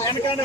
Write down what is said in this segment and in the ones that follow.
వెనకాల.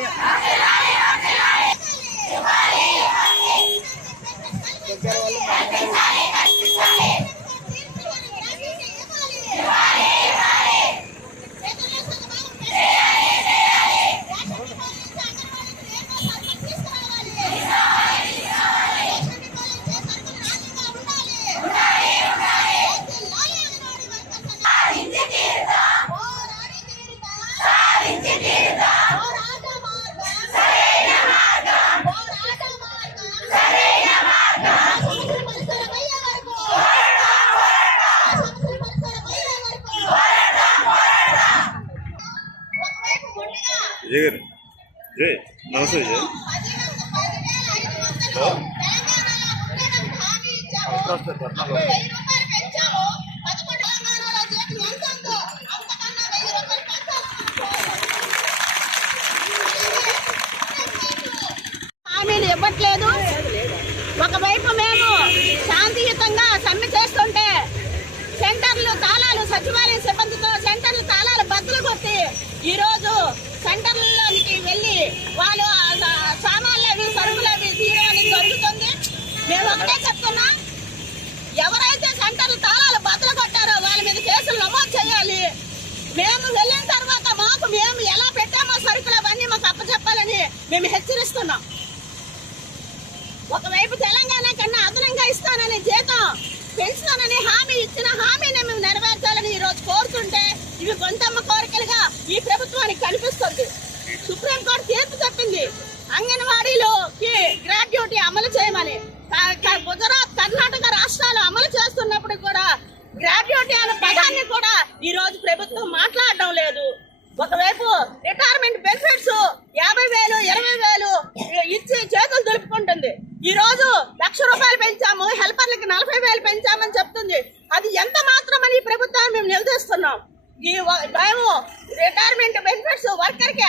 విజయ్ గారు జయ్ నమస్తే విజయ్ హామీలు ఇవ్వట్లేదు. ఒకవైపు మేము శాంతియుతంగా సమ్మె చేస్తుంటే సెంటర్లు తాళాలు సచివాలయ సిబ్బందితో సెంటర్లు తాళాలు బద్దలు కొట్టి ఈ రోజు సెంటర్లలోనికి వెళ్ళి వాళ్ళు ఆ సా- సామాన్లు అవి సరుకులు అవి తీయడం జరుగుతుంది మేము ఒకటే చెప్తున్నా. ఎవరైతే సెంటర్లు తాళాలు బద్దలు కొట్టారో వాళ్ళ మీద కేసులు నమోదు చేయాలి. మేము వెళ్ళిన తర్వాత మాకు మేము ఎలా పెట్టామో సరుకులు అవన్నీ మాకు అప్పచెప్పాలని మేము హెచ్చరిస్తున్నాం. ఒకవైపు తెలంగాణ కన్నా అదనంగా ఇస్తానని జీతం పెంచుతానని హామీ ఇచ్చిన హామీని మేము నెరవేర్చాలని ఈ రోజు కోరుతుంటే ఇవి గొంతమ్మ కోరికలుగా ఈ ప్రభుత్వానికి కనిపిస్తుంది. సుప్రీంకోర్టు తీర్పు చెప్పింది. అంగన్వాడీ గుజరాత్ కర్ణాటక రాష్ట్రాలు అమలు చేస్తున్నప్పుడు కూడా గ్రాడ్యుయేటీ అనే పదాన్ని కూడా ఈ రోజు ప్రభుత్వం మాట్లాడడం లేదు. ఒకవైపు రిటైర్మెంట్ బెనిఫిట్స్ యాభై వేలు ఇరవై వేలు ఇచ్చి చేతులు దులుపుకుంటుంది. ఈ రోజు లక్ష రూపాయలు పెంచాము హెల్పర్లకి నలభై వేలు పెంచామని చెప్తుంది. అది ఎంత మాత్రమని ప్రభుత్వాన్ని మేము నిలదీస్తున్నాం ఈ మేము రిటైర్మెంట్ బెనిఫిట్స్ వర్కర్కి